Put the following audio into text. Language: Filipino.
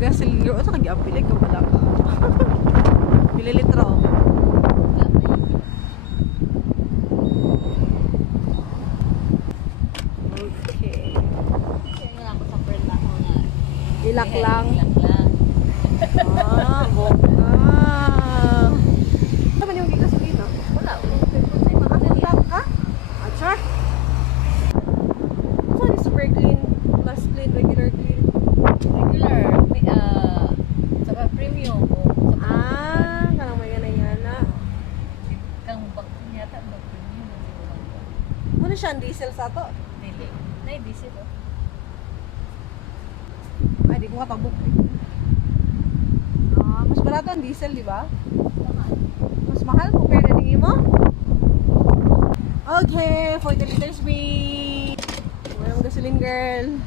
gasoline girl. Ito kag-apilay ka wala ka. Mililitro. Okay. Kaya nga ako sa friend ako na. Ilak lang. Ilak lang. Ah, boka. Ano man yung gasolina? Wala. Makatulak ka? Ah, sure. So, it's super clean. Plus clean, regular clean. Regular. Saka premium. Ah, kanang may yana-yana. Kang bag yata bag premium. Muna siya ang diesel sa to. Dili. Na-visit oh. Ay, di ko katabok eh. Ah, mas barato ang diesel, di ba? Mas mahal compare na tingin mo? Okay, 40 liters free. Walang gasoline girl.